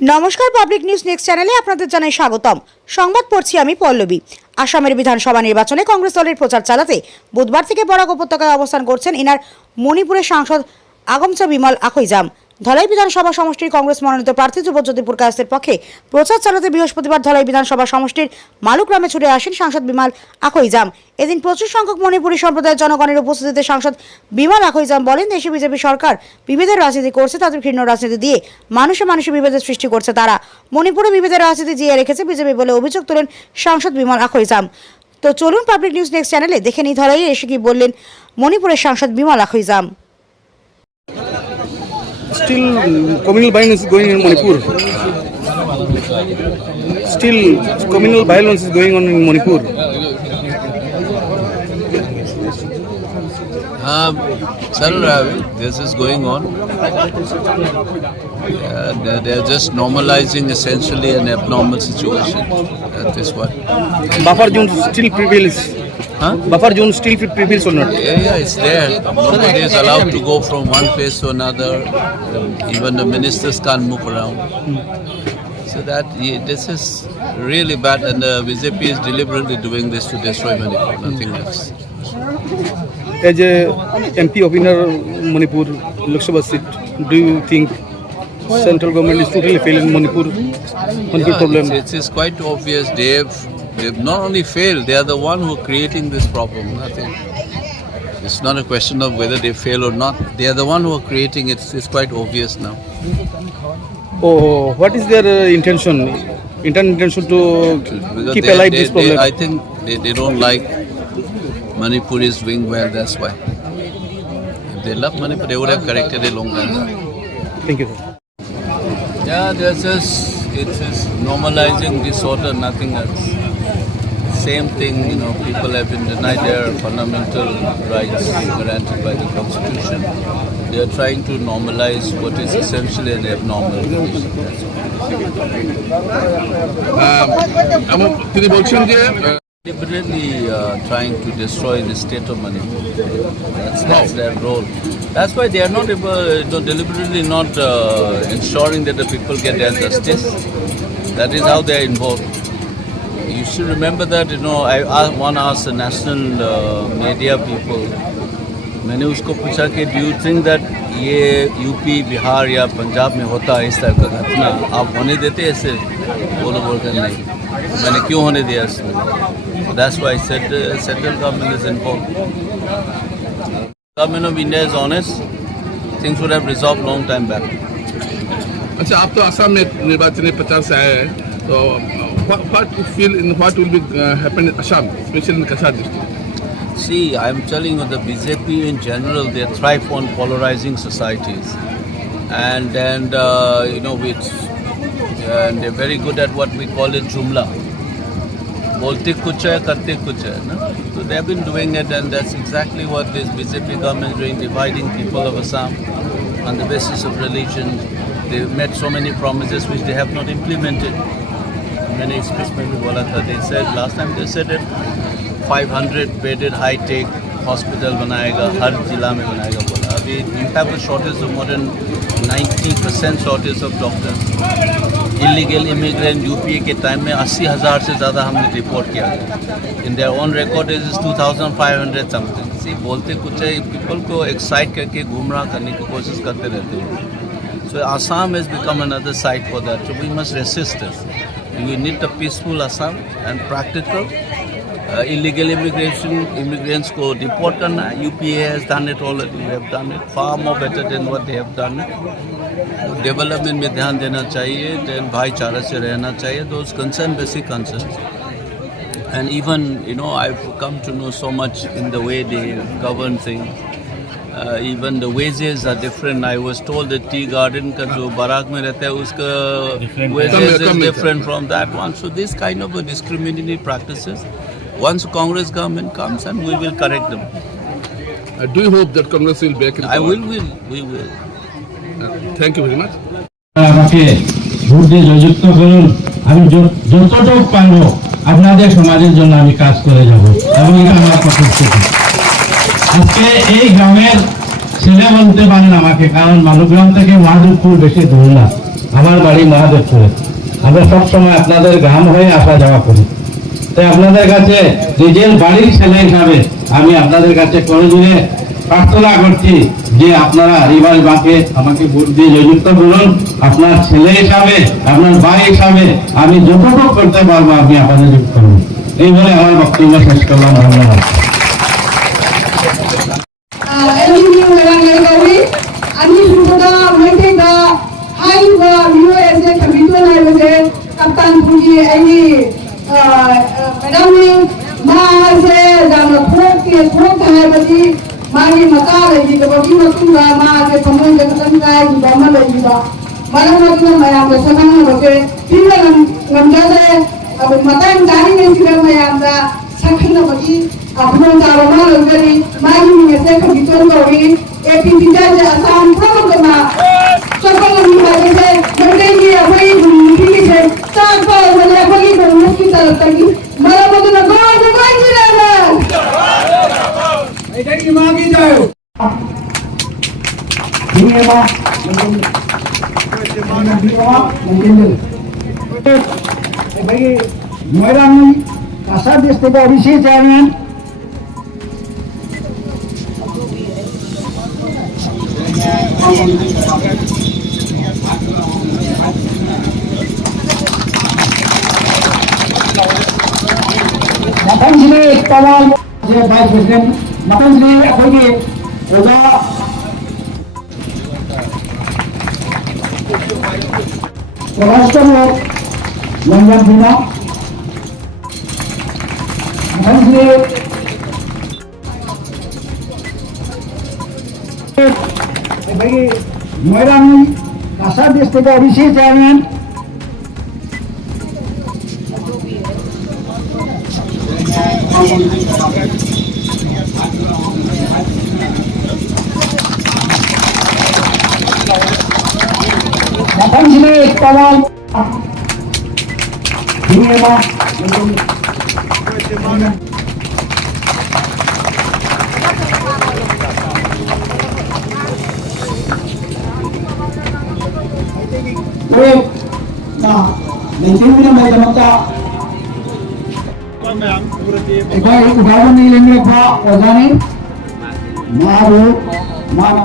নমস্কার, public news next চ্যানেলে আপনাদের জানাই স্বাগতম। সংবাদ পড়ছি আমি পল্লবী। আসামের বিধানসভা নির্বাচনে কংগ্রেস দলের প্রচার চালাতে বুধবার থেকে বরাক উপত্যকায় অবস্থান করছেন ইনার মণিপুরের সাংসদ আগমচা বিমল আখৈজাম। ধলাই বিধানসভা সমষ্টির কংগ্রেস মনোনীত প্রার্থী ধ্রুবজ্যোতি পুরকায়স্থের পক্ষে প্রচার চালাতে বৃহস্পতিবার ধলাই বিধানসভা সমষ্টির মালুগ্রামে ছুটে আসেন সাংসদ বিমল আখৈজাম। এদিন প্রচুর সংখ্যক মণিপুরী সম্প্রদায়ের জনগণের উপস্থিতিতে সাংসদ বিমল আখৈজাম বলেন, দেশে বিজেপি সরকার বিভেদের রাজনীতি করছে, তাদের ঘৃণ্য রাজনীতি দিয়ে মানুষে মানুষে বিভেদের সৃষ্টি করছে। তারা মণিপুরে বিভেদের রাজনীতি জিয়ে রেখেছে বিজেপি বলে অভিযোগ তোলেন সাংসদ বিমল আখৈজাম। তো চলুন পাবলিক নিউজ নেক্সট চ্যানেলে দেখে নিই ধলাইয়ে এসে কি বললেন মণিপুরের সাংসদ Bimal আখৈজাম। Still, communal violence is going in Manipur. Still, communal violence is going on in Manipur. Sir, this is going on. They're just normalizing essentially an abnormal situation. That is what. Buffer zone still prevails. Huh? Buffer zone still prevails or not? Yeah, it's there. Nobody is allowed to go from one place to another. Even the ministers can't move around. So this is really bad, and the BJP is deliberately doing this to destroy Manipur, nothing else. As a MP of Inner Manipur Lok Sabha seat, do you think central government is totally failing Manipur problem? It is quite obvious. They've not only failed, they are the one who are creating this problem. Nothing. It's not a question of whether they fail or not. They are the one who are creating it. It's quite obvious now. Oh, what is their intention? Intention to Because keep alive this problem? I think they don't like Manipur is doing well, that's why. If they love Manipur, they would have corrected it long time. Thank you, sir. Yeah, it's just normalizing disorder, nothing else. Same thing, people have been denied their fundamental rights granted by the Constitution. They are trying to normalize what is essentially an abnormal condition. তিনি বলছেন যে Deliberately trying to destroy the state of Manipur. That's their role. That's why they are not deliberately not ensuring that the people get their justice. That is how they are involved. You should remember that, I want to ask the national media people, मैंने उसको पूछा कि do you think that ये UP, Bihar या पंजाब में होता है इस तरह का घटना, आप होने देते ऐसे? बोलकर नहीं, मैंने क्यों होने दिया इसमें? That's why I said central government is involved. Government of India is honest. Things would have resolved long time back. अच्छा, आप तो आसाम में निर्वाचन प्रचार से आए हैं, तो what you feel in what will be happen in Assam, especially in Kasar district? See, I'm telling you, the BJP in general, they thrive on polarizing societies, and they're very good at what we call it jumla. बोलते कुछ है, करते कुछ है, ना? So they have been doing it, and that's exactly what this BJP government is doing, dividing people of Assam on the basis of religion. They've made so many promises which they have not implemented. मैंने इस में भी बोला था, they said last time they said that 500 bedded high-tech hospital बनाएगा, हर जिला में बनाएगा बोला. अभी you have a shortage of more than 90% shortage of doctors. Illegal immigrant UPA के टाइम में 80,000 से ज़्यादा हमने रिपोर्ट किया. In their own record is 2,500 something. See, बोलते कुछ है, people को excite करके गुमराह करने की कोशिश करते रहते हैं. So Assam has become another site for that. So we must resist this. We need a peaceful Assam and practical. Illegal immigrants को deport करना. UPA has done it already. We have done it far more better than what they have done. Development में ध्यान देना चाहिए, then भाईचारा से रहना चाहिए. Those concern, basic concerns. And even I've come to know so much in the way they govern things. Even the wages are different. I was told that tea garden का जो बाराक में रहता है उसका wages is different from that one. So this kind of discriminatory practices, once Congress government comes, and we will correct them. Do you hope that Congress will back it? We will. Thank you very much. আমাকে vote দিয়ে জয়যুক্ত করুন। আমি যতটুকু পারবো আপনাদের সমাজের জন্য আমি কাজ করে যাব, এবং এটা আমার প্রতিশ্রুতি। আজকে এই গ্রামের ছেলে বলতে পারেন আমাকে, কারণ মালুগ্রাম থেকে মহাদেবপুর বেশি দূর না, আমার বাড়ি মহাদেবপুর। আমরা সবসময় আপনাদের গ্রাম হয়ে আসা যাওয়া করি। তাই আপনাদের কাছে নিজের বাড়ির ছেলে হিসাবে আমি আপনাদের কাছে করজোড়ে প্রার্থনা করছি যে আপনারা রিভাইল বাকে আমাকে ভোট দিয়ে জয়যুক্ত করুন। আপনার ছেলে হিসাবে, আপনার ভাই হিসাবে আমি যতটুকু করতে পারবো আপনি আপনাদের যুক্ত করুন। এই বলে আমার বক্তব্য শেষ করলাম। ধন্যবাদ। Ani sudah mereka hai wa US kami tu lah je kapten puji ini madam ni masa dalam prok hai bagi mari mata lagi bagi waktu lama je pemuda kapten kai juga mana juga malam waktu mayam bersama bagi tidak ngamjada mata yang dari ni sih mayam dah sakit bagi अपना चारों लोगों मायने में से कभी तो लोगी एक ही चीज़ है आसाम प्रमुख ना चक्कर नहीं मारते थे बड़े ही अपनी ठीक है चार पाँच बजे अपनी दोनों की तरफ तक मारा मतलब ना कोई नहीं रहना इधर की माँ की जाओ ठीक है माँ भाई मेरा नहीं आशा देश के अभिषेक channel Makan sini tawal je Vice President makan sini apa lagi oda Raஷ்ଟ୍ର London Bina makan sini bagi Moirang Asal District Abisi Chairman makan sini tawal ini apa nah nanti kita mai damata एक बार उदाहरण नहीं लेंगे मारू मामा